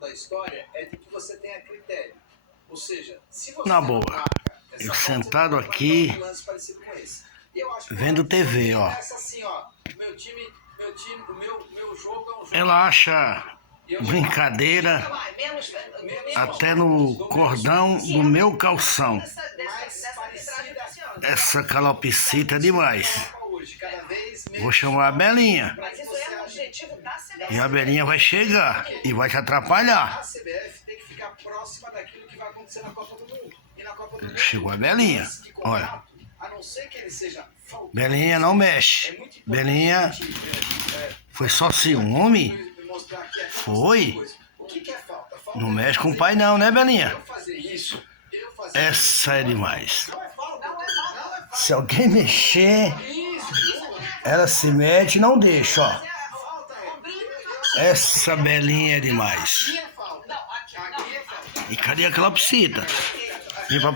da história é de que você tenha critério. Ou seja, se você Na boa, eu sentado aqui, vendo TV, ó. Assim, ó, meu jogo é um jogo. Ela acha brincadeira até no cordão do meu calção. Essa calopsita é demais. Vou chamar a Belinha. E a Belinha vai chegar e vai te atrapalhar. A CBF tem que ficar próxima daquilo que vai acontecer na Copa do Mundo. E na Copa do Mundo, Chegou a Belinha. Olha. a não ser que ele seja faltante, Belinha não mexe. Belinha foi só ciúme? Foi? Não mexe com o pai não, né, Belinha? Essa é demais. Se alguém mexer, ela se mete e não deixa, ó. Essa Belinha é demais. E cadê a calopsita? Vem pra